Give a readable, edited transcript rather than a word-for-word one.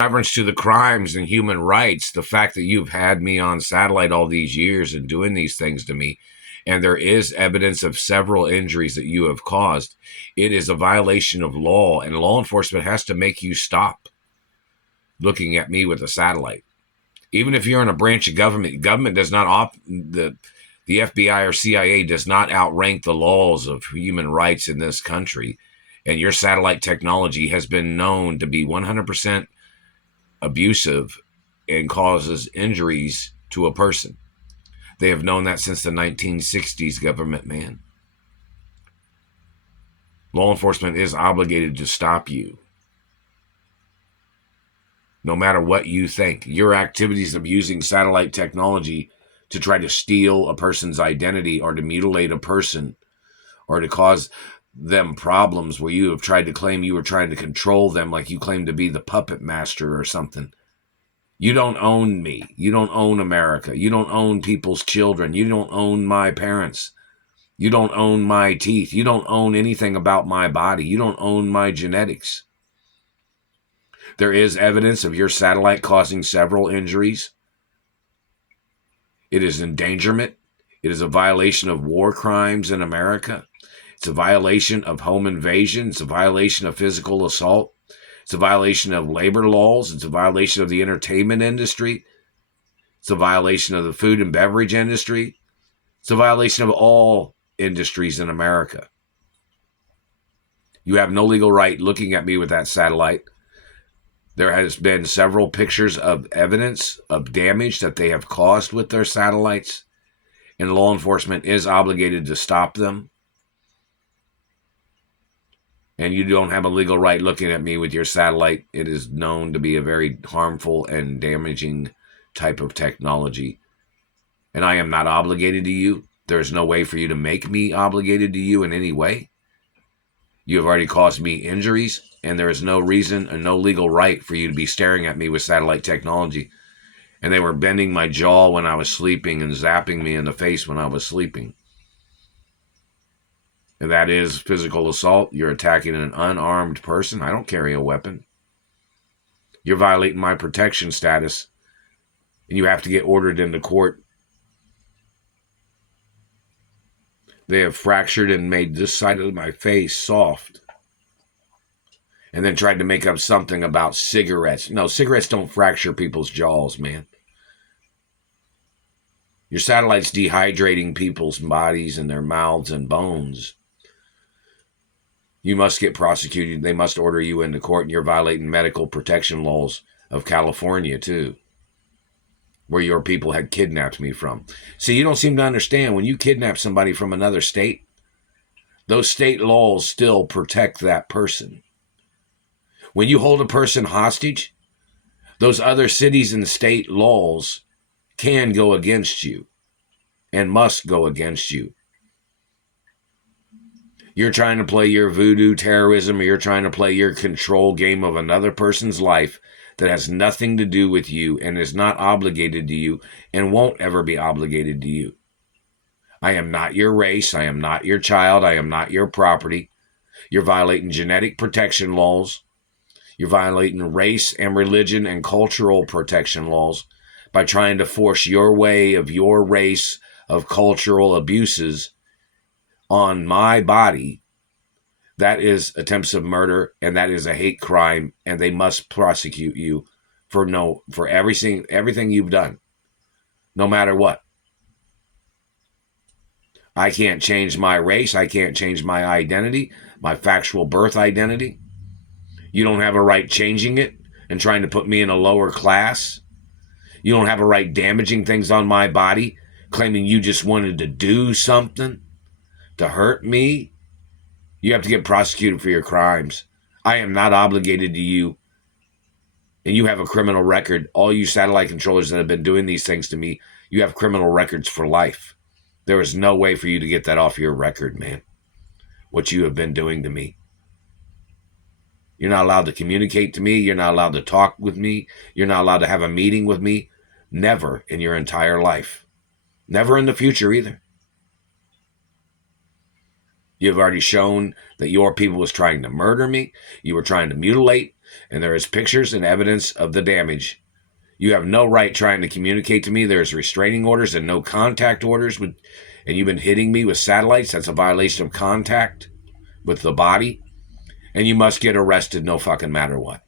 reference to the crimes and human rights, the fact that you've had me on satellite all these years and doing these things to me, and there is evidence of several injuries that you have caused, it is a violation of law, and law enforcement has to make you stop looking at me with a satellite. Even if you're in a branch of government does not the FBI or CIA does not outrank the laws of human rights in this country. And your satellite technology has been known to be 100% abusive and causes injuries to a person. They have known that since the 1960s, government man. Law enforcement is obligated to stop you. No matter what you think, your activities of using satellite technology to try to steal a person's identity or to mutilate a person or to cause them problems where you have tried to claim you were trying to control them, like you claim to be the puppet master or something. You don't own me. You don't own America. You don't own people's children. You don't own my parents. You don't own my teeth. You don't own anything about my body. You don't own my genetics. There is evidence of your satellite causing several injuries. It is endangerment. It is a violation of war crimes in America. It's a violation of home invasion. It's a violation of physical assault. It's a violation of labor laws. It's a violation of the entertainment industry. It's a violation of the food and beverage industry. It's a violation of all industries in America. You have no legal right looking at me with that satellite. There has been several pictures of evidence of damage that they have caused with their satellites, and law enforcement is obligated to stop them. And you don't have a legal right looking at me with your satellite. It is known to be a very harmful and damaging type of technology. And I am not obligated to you. There's no way for you to make me obligated to you in any way. You have already caused me injuries, and there is no reason and no legal right for you to be staring at me with satellite technology. And they were bending my jaw when I was sleeping and zapping me in the face when I was sleeping. And that is physical assault. You're attacking an unarmed person. I don't carry a weapon. You're violating my protection status, and you have to get ordered into court. They have fractured and made this side of my face soft, and then tried to make up something about cigarettes. No, cigarettes don't fracture people's jaws, man. Your satellite's dehydrating people's bodies and their mouths and bones. You must get prosecuted. They must order you into court, and you're violating medical protection laws of California, too, where your people had kidnapped me from. See, you don't seem to understand. When you kidnap somebody from another state, those state laws still protect that person. When you hold a person hostage, those other cities and state laws can go against you and must go against you. You're trying to play your voodoo terrorism, or you're trying to play your control game of another person's life that has nothing to do with you and is not obligated to you and won't ever be obligated to you. I am not your race. I am not your child. I am not your property. You're violating genetic protection laws. You're violating race and religion and cultural protection laws by trying to force your way of your race of cultural abuses on my body. That is attempts of murder, and that is a hate crime, and they must prosecute you for everything you've done, no matter what. I can't change my race. I can't change my identity, my factual birth identity. You don't have a right changing it and trying to put me in a lower class. You don't have a right damaging things on my body, claiming you just wanted to do something to hurt me. You have to get prosecuted for your crimes. I am not obligated to you, and you have a criminal record. All you satellite controllers that have been doing these things to me, you have criminal records for life. There is no way for you to get that off your record, man, what you have been doing to me. You're not allowed to communicate to me. You're not allowed to talk with me. You're not allowed to have a meeting with me. Never in your entire life. Never in the future either. You've already shown that your people was trying to murder me. You were trying to mutilate. and there is pictures and evidence of the damage. You have no right trying to communicate to me. There's restraining orders and no contact orders, and you've been hitting me with satellites. That's a violation of contact with the body, and you must get arrested no fucking matter what.